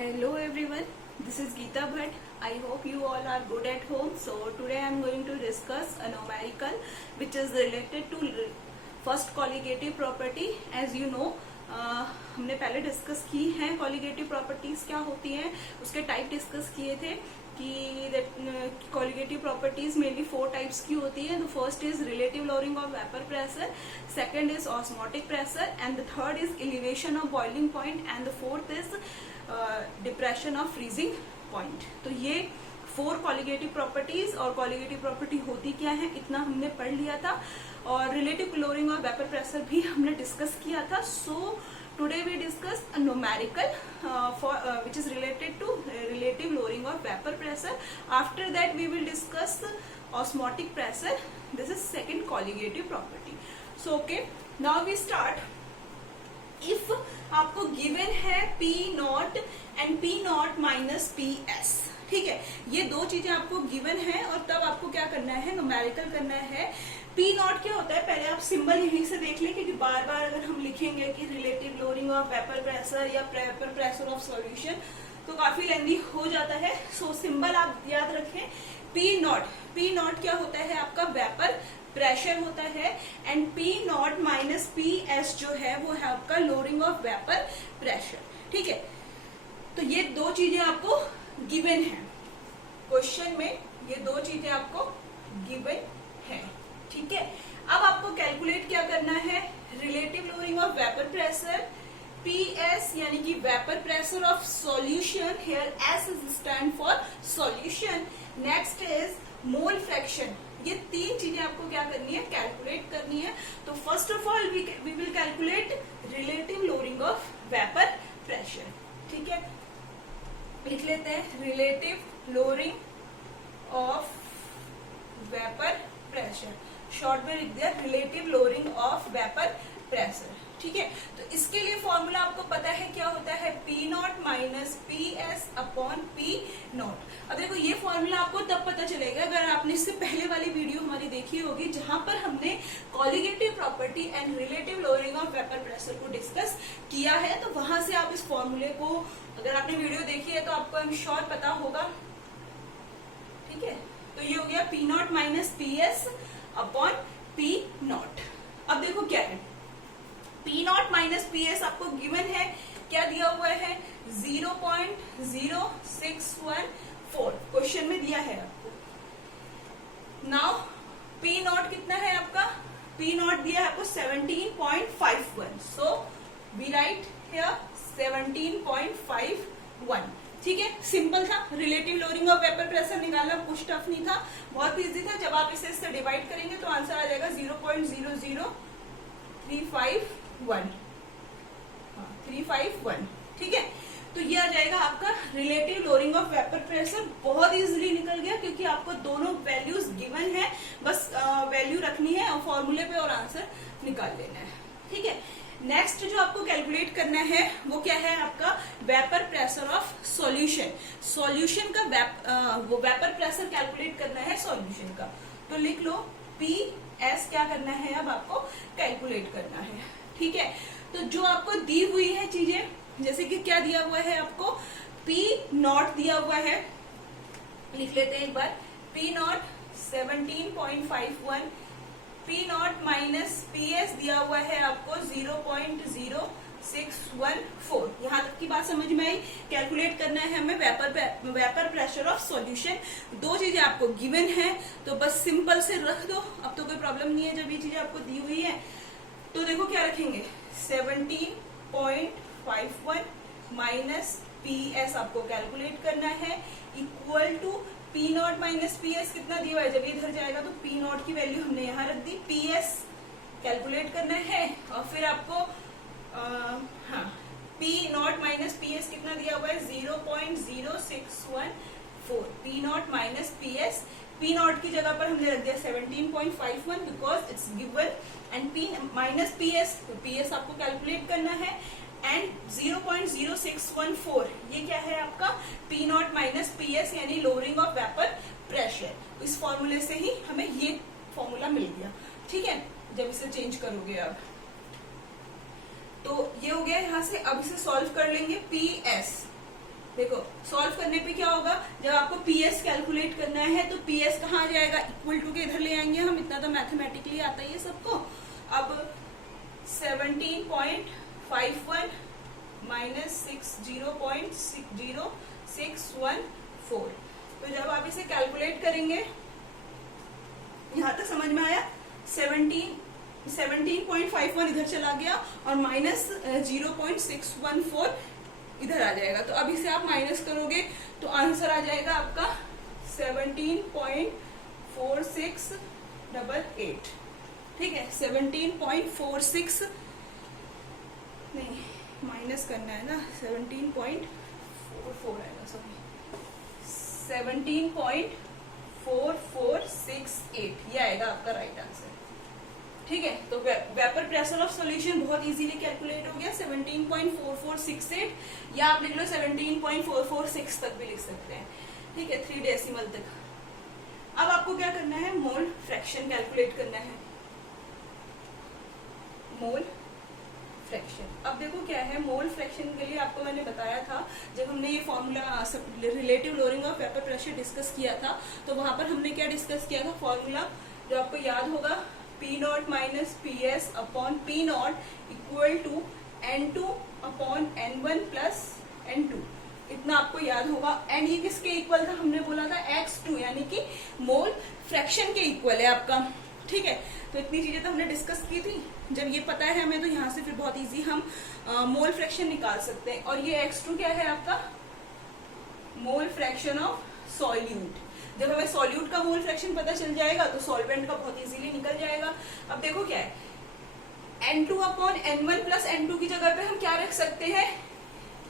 Hello everyone, this is Geeta Bhatt. I hope you all are good at home. So today I am going to discuss a numerical which is related to first colligative property. As you know, हमने पहले discuss की हैं colligative properties क्या होती हैं, उसके type discuss किए थे कि कॉलिगेटिव प्रॉपर्टीज मेनली 4 टाइप्स की होती है. The first is relative lowering of vapour pressure, second is osmotic pressure and the third is elevation of boiling point and the fourth is depression of freezing point. तो ये 4 colligative properties और colligative property होती क्या है इतना हमने पढ़ लिया था, और relative lowering of vapour pressure भी हमने डिस्कस किया था. So today we discuss a numerical which is related to relative lowering of vapor pressure. After that we will discuss osmotic pressure. This is second colligative property. So okay, now we start. If आपको given है P not and P naught minus PS, ठीक है, ये दो चीजें आपको given है और तब आपको क्या करना है, न्यूमेरिकल करना है. P नॉट क्या होता है, पहले आप सिंबल यहीं से देख लें क्योंकि बार बार अगर हम लिखेंगे कि relative lowering of vapour pressure या वेपर प्रेशर ऑफ सॉल्यूशन तो काफी लेंदी हो जाता है. सो सिंबल आप याद रखें. P नॉट क्या होता है, आपका वेपर प्रेशर होता है, and P naught minus PS जो है वो है आपका लोअरिंग ऑफ वेपर प्रेशर. ठीक है, तो ये दो चीजें आपको गिवन है क्वेश्चन में, ये दो चीजें आपको गिवन है. ठीक है, अब आपको कैलकुलेट क्या करना है, relative lowering of vapour pressure PS यानी कि vapour pressure of solution. Here S is stand for solution. Next is mole fraction. ये तीन चीजें आपको क्या करनी है, कैलकुलेट करनी है. तो first of all we will calculate relative lowering of vapour pressure. ठीक है, लिख लेते हैं relative lowering of vapour pressure. Short में लिख दिया relative lowering of vapour pressure. ठीक है, तो इसके लिए फॉर्मूला आपको पता है क्या होता है, P naught minus PS upon P not. अब देखो ये फॉर्मूला आपको तब पता चलेगा अगर आपने इससे पहले वाली वीडियो हमारी देखी होगी जहां पर हमने colligative property and relative lowering of vapour pressure को डिस्कस किया है. तो वहां से आप इस फॉर्मूले को, अगर आपने वीडियो देखी है तो आपको आई एम श्योर पता होगा. ठीक है, तो ये हो गया P naught minus PS upon P not. अब देखो क्या है, P नॉट माइनस PS आपको गिवन है, क्या दिया हुआ है 0.0614 क्वेश्चन में दिया है आपको. नाउ P नॉट कितना है आपका, P नॉट दिया है आपको 17.51. So we write here 17.51. ठीक है, सिंपल था. Relative lowering of vapour pressure निकालना कुछ टफ नहीं था, बहुत इजी था. जब आप इसे इससे डिवाइड करेंगे तो आंसर आ जाएगा 0.00351. ठीक है, तो ये आ जाएगा आपका relative lowering of vapour pressure. बहुत इजीली निकल गया क्योंकि आपको दोनों वैल्यूज गिवन है, बस वैल्यू रखनी है और फॉर्मूले पे और आंसर निकाल लेना है. ठीक है, नेक्स्ट जो आपको कैलकुलेट करना है वो क्या है, आपका vapour pressure of solution. Solution का वो वेपर प्रेशर कैलकुलेट करना है सॉल्यूशन का. तो लिख लो PS क्या करना है, अब आपको कैलकुलेट करना है. ठीक है, तो जो आपको दी हुई है चीजें, जैसे कि क्या दिया हुआ है आपको, P नॉट दिया हुआ है, लिख लेते हैं एक बार. P not 17.51, P naught minus PS दिया हुआ है आपको 0.0614. यहाँ तक की बात समझ में आई. कैलकुलेट करना है हमें वेपर प्रेशर ऑफ सॉल्यूशन. दो चीजें आपको गिवन है तो बस सिंपल से रख दो. अब तो कोई प्रॉब्लम नहीं है जब ये चीजें आपको दी हुई है. तो देखो क्या रखेंगे, 17.51 माइनस PS आपको कैलकुलेट करना है equal to P naught minus PS कितना दिया हुआ है, जब इधर जाएगा तो P नॉट की वैल्यू हमने यहाँ रख दी, PS कैलकुलेट करना है. और फिर आपको P नॉट माइनस PS कितना दिया हुआ है 0.0614. P naught minus PS, P not की जगह पर हमने रख दिया 17.51 because it's given, and P minus PS, तो PS आपको कैलकुलेट करना है, एंड 0.0614 ये क्या है आपका P नॉट माइनस PS यानी लोअरिंग ऑफ वेपर प्रेशर. इस फॉर्मूले से ही हमें ये फॉर्मूला मिल गया. ठीक है, जब इसे चेंज करोगे अब तो ये हो गया यहाँ से. अब इसे सॉल्व कर लेंगे. PS देखो सॉल्व करने पे क्या होगा, जब आपको पीएस कैलकुलेट करना है तो पीएस कहाँ आ जाएगा, इक्वल टू के इधर ले आएंगे हम, इतना तो मैथमेटिकली आता ही है सबको। अब 17.51 माइनस 60.0614, तो जब आप इसे कैलकुलेट करेंगे, यहां तक समझ में आया, 17.51 इधर चला गया और माइनस 0.614 इधर आ जाएगा। तो अब इसे आप माइनस करोगे तो आंसर आ जाएगा आपका 17.4688। ठीक है, 17.46 नहीं माइनस करना है ना, 17.44 आएगा, सॉरी 17.4468 ये आएगा आपका राइट आंसर। ठीक है, तो वेपर प्रेशर ऑफ सॉल्यूशन बहुत इजीली कैलकुलेट हो गया, 17.4468, या आप लिख लो 17.446 तक भी लिख सकते हैं। ठीक है, 3 डेसिमल तक। अब आपको क्या करना है, मोल फ्रैक्शन कैलकुलेट करना है, मोल फ्रैक्शन। अब देखो क्या है, मोल फ्रैक्शन के लिए आपको मैंने बताया था, जब हमने ये formula relative lowering of vapour pressure discuss किया था, तो वहां पर हमने क्या डिस्कस किया था, फॉर्मूला जो आपको याद होगा, P naught minus P S upon P naught equal to N2 upon N1 plus N2, इतना आपको याद होगा। एंड ये किसके इक्वल था, हमने बोला था X2, यानी कि मोल फ्रैक्शन के इक्वल है आपका। ठीक है, तो इतनी चीजें तो हमने डिस्कस की थी, जब ये पता है हमें तो यहाँ से फिर बहुत इजी हम मोल फ्रैक्शन निकाल सकते हैं। और ये X2 क्या है आपका, मोल फ्रैक्शन ऑफ सॉल्यूट। जब हमें सॉल्यूट का मोल फ्रैक्शन पता चल जाएगा तो सॉल्वेंट का बहुत इजीली निकल जाएगा। अब देखो क्या है, N2 upon N1 plus N2 की जगह पे हम क्या रख सकते हैं,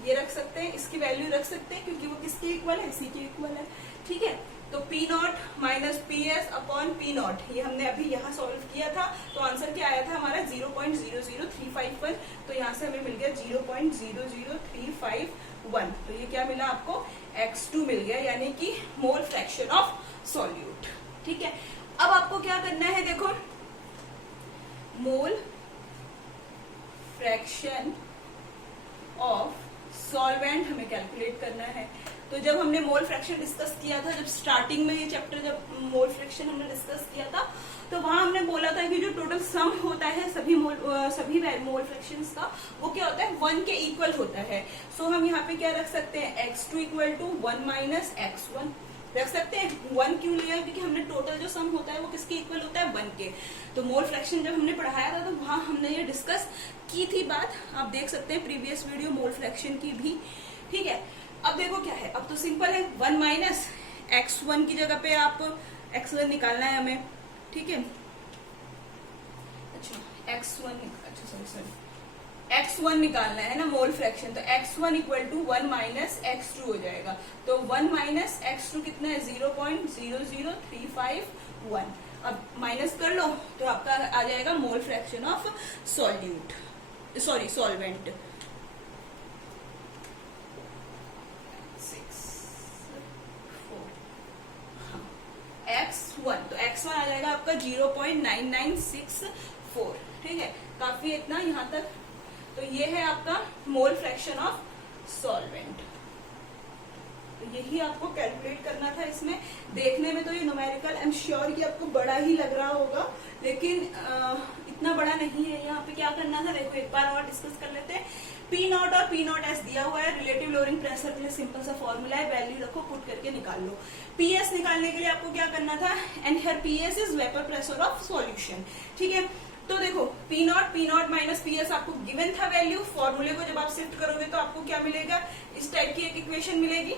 ये रख सकते हैं, इसकी वैल्यू रख सकते हैं, क्योंकि वो किसके इक्वल है, इसी के इक्वल है। ठीक है, तो P naught minus P S upon P not, ये हमने अभी यहाँ सॉल्व किया था, तो आंसर क्या आया था हमारा 0.00351, तो यहाँ से हमें मिल गया 0.00351, तो ये क्या मिला आपको, X2 मिल गया, यानी कि मोल फ्रैक्शन ऑफ सॉल्यूट। ठीक है, अब आपको क्या करना है, देखो मोल फ्रैक्शन ऑफ सॉल्वेंट हमें कैलकुलेट करना है। तो जब हमने मोल फ्रैक्शन डिस्कस किया था, जब स्टार्टिंग में ये चैप्टर, जब मोल फ्रैक्शन हमने डिस्कस किया था, तो वहां हमने बोला था कि जो टोटल सम होता है सभी मोल फ्रैक्शंस का, वो क्या होता है, 1 के इक्वल होता है। सो हम यहाँ पे क्या रख सकते हैं, X2 equal to 1 minus X1 रख सकते हैं। 1 क्यों लिया, क्योंकि हमने टोटल जो सम होता है वो किसके इक्वल होता है, 1 के। तो मोल फ्रैक्शन जब हमने पढ़ाया था तो वहां हमने ये डिस्कस की थी बात, आप देख सकते हैं प्रीवियस वीडियो मोल फ्रैक्शन की भी। ठीक है, अब देखो क्या है, अब तो सिंपल है, 1 माइनस X1 की जगह पे आप X1 निकालना है हमें। ठीक है, अच्छा X1 निकालना है ना, मोल फ्रैक्शन, तो X1 equal to 1 minus X2 हो जाएगा। तो 1 माइनस X2 कितना है, 0.00351। अब माइनस कर लो तो आपका आ जाएगा मोल fraction of solute, sorry solvent. X1, तो X1 आ जाएगा आपका 0.9964। ठीक है, काफी इतना यहाँ तक, तो ये है आपका मोल फ्रैक्शन ऑफ सॉल्वेंट। तो यही आपको कैलकुलेट करना था। इसमें देखने में तो ये न्यूमेरिकल आई एम श्योर कि आपको बड़ा ही लग रहा होगा, लेकिन इतना बड़ा नहीं है। यहाँ पे क्या करना था, देखो एक बार और डिस्कस कर लेते हैं। P नॉट और P नॉट एस दिया हुआ है, रिलेटिव लोअरिंग प्रेशर के लिए सिंपल सा फॉर्मूला है, वैल्यू रखो, पुट करके निकाल लो। PS निकालने के लिए आपको क्या करना था, and here PS is vapour pressure of solution. ठीक है, तो देखो P नॉट माइनस PS आपको गिवन था वैल्यू, फॉर्मूले को जब आप शिफ्ट करोगे तो आपको क्या मिलेगा, इस टाइप की एक इक्वेशन मिलेगी।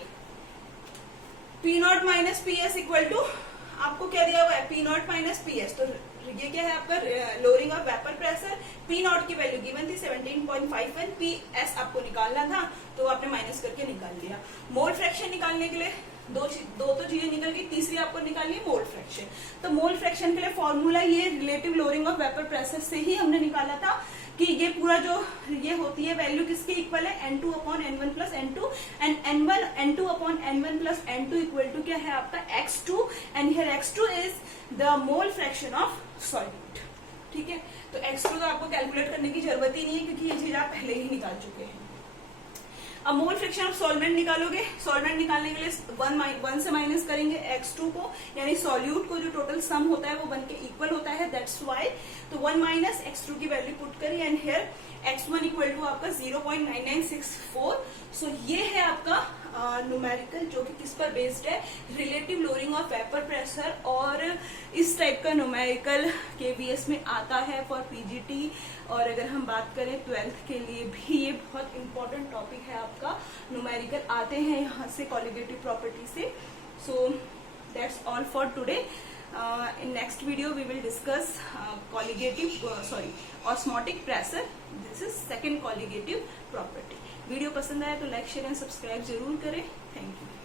P naught minus PS equal to, आपको क्या दिया हुआ है, P नॉट माइनस PS, तो ये क्या है आपका lowering of vapour pressure. P not की वैल्यू गिवन थी 17.51, PS आपको निकालना था तो आपने माइनस करके निकाल लिया। मोल फ्रैक्शन निकालने के लिए दो तो चीजें निकल गई, तीसरी आपको निकालनी है मोल फ्रैक्शन। तो मोल फ्रैक्शन के लिए फॉर्मूला ये relative lowering of vapour pressure से ही हमने निकाला था कि ये पूरा जो ये होती है वैल्यू किसके इक्वल है, N2 upon N1 plus N2, and N2 upon N1 plus N2 equal to क्या है आपका X2, and here X2 is the mole fraction of solute. ठीक है, तो X2 तो आपको कैलकुलेट करने की जरूरत ही नहीं है, क्योंकि ये चीज आप पहले ही निकाल चुके हैं। अब मोल फ्रैक्शन ऑफ सॉल्वेंट निकालोगे, सॉल्वेंट निकालने के लिए 1 से माइनस करेंगे x2 को, यानी सॉल्यूट को जो टोटल सम होता है वो 1 के इक्वल होता है, दैट्स वाई। तो 1 माइनस x2 की वैल्यू पुट करी and here x1 equal to आपका 0.9964। सो ये है आपका न्यूमेरिकल जो कि किस पर बेस्ड है, relative lowering of vapour pressure. और इस टाइप का न्यूमेरिकल KVS में आता है फॉर पीजीटी। और अगर हम बात करें 12th के लिए भी ये बहुत इंपॉर्टेंट टॉपिक है आपका, न्यूमेरिकल आते हैं यहाँ से कॉलिगेटिव प्रॉपर्टी से। So that's all for today. In next video we will discuss osmotic pressure. This is second colligative property. Video पसंद आया तो लाइक शेयर एंड सब्सक्राइब जरूर करें। Thank you.